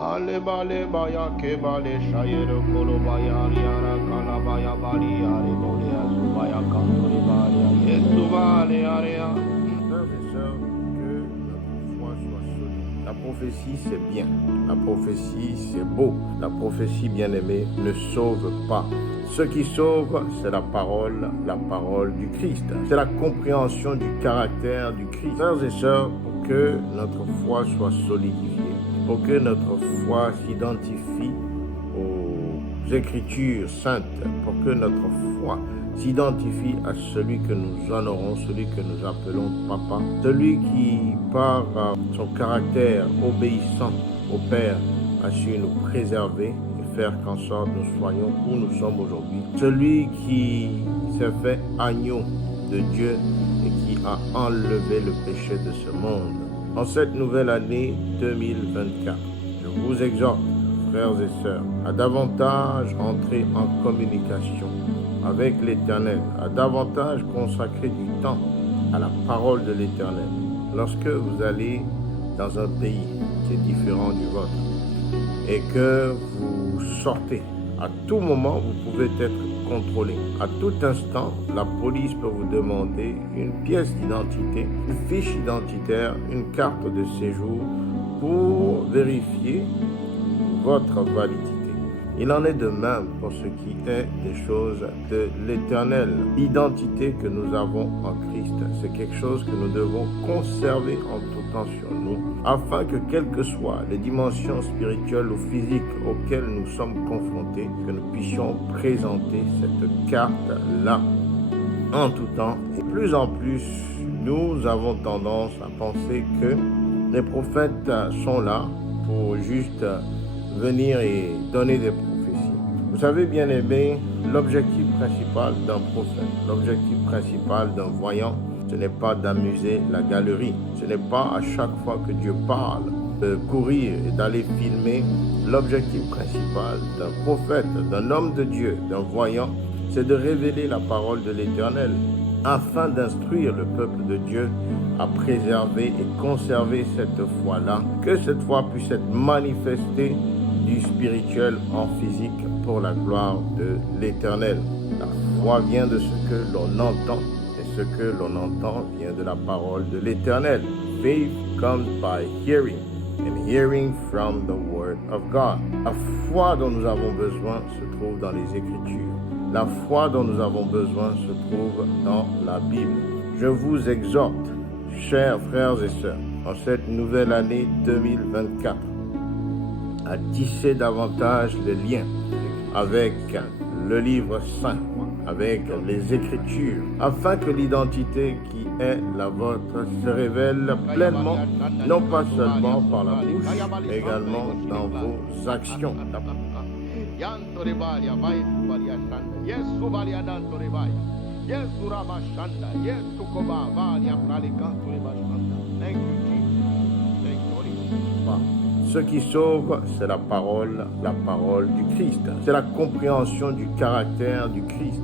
Ale bale baya ke bale shayero kolo baya liara kala baya bali are bole azubaya kandori baya yesu bale area. Frères et sœurs, que notre foi soit solide. La prophétie, c'est bien. La prophétie, c'est beau. La prophétie, bien-aimée, ne sauve pas. Ce qui sauve, c'est la parole du Christ. C'est la compréhension du caractère du Christ. Frères et sœurs, pour que notre foi soit solidifiée, pour que notre foi s'identifie aux Écritures saintes, pour que notre foi s'identifie à celui que nous honorons, celui que nous appelons Papa, celui qui, par son caractère obéissant au Père, a su nous préserver et faire qu'en sorte nous soyons où nous sommes aujourd'hui. Celui qui s'est fait agneau de Dieu et qui a enlevé le péché de ce monde. En cette nouvelle année 2024, je vous exhorte, frères et sœurs, à davantage entrer en communication avec l'Éternel, à davantage consacrer du temps à la parole de l'Éternel. Lorsque vous allez dans un pays qui est différent du vôtre et que vous sortez, à tout moment, vous pouvez être contrôlé. À tout instant, la police peut vous demander une pièce d'identité, une fiche identitaire, une carte de séjour pour vérifier votre validité. Il en est de même pour ce qui est des choses de l'Éternel. L'identité que nous avons en Christ, c'est quelque chose que nous devons conserver en tout temps sur nous, afin que quelles que soient les dimensions spirituelles ou physiques auxquelles nous sommes confrontés, que nous puissions présenter cette carte-là en tout temps. Et plus en plus, nous avons tendance à penser que les prophètes sont là pour juste venir et donner des prophéties. Vous savez, bien aimé, l'objectif principal d'un prophète, l'objectif principal d'un voyant, ce n'est pas d'amuser la galerie. Ce n'est pas à chaque fois que Dieu parle de courir et d'aller filmer. L'objectif principal d'un prophète, d'un homme de Dieu, d'un voyant, c'est de révéler la parole de l'Éternel afin d'instruire le peuple de Dieu à préserver et conserver cette foi-là, que cette foi puisse être manifestée du spirituel en physique pour la gloire de l'Éternel. La foi vient de ce que l'on entend, et ce que l'on entend vient de la parole de l'Éternel. Faith comes by hearing, and hearing from the word of God. La foi dont nous avons besoin se trouve dans les Écritures. La foi dont nous avons besoin se trouve dans la Bible. Je vous exhorte, chers frères et sœurs, en cette nouvelle année 2024, à tisser davantage les liens avec le livre saint, avec les Écritures, afin que l'identité qui est la vôtre se révèle pleinement, non pas seulement par la bouche, mais également dans vos actions. Ce qui sauve, c'est la parole du Christ. C'est la compréhension du caractère du Christ.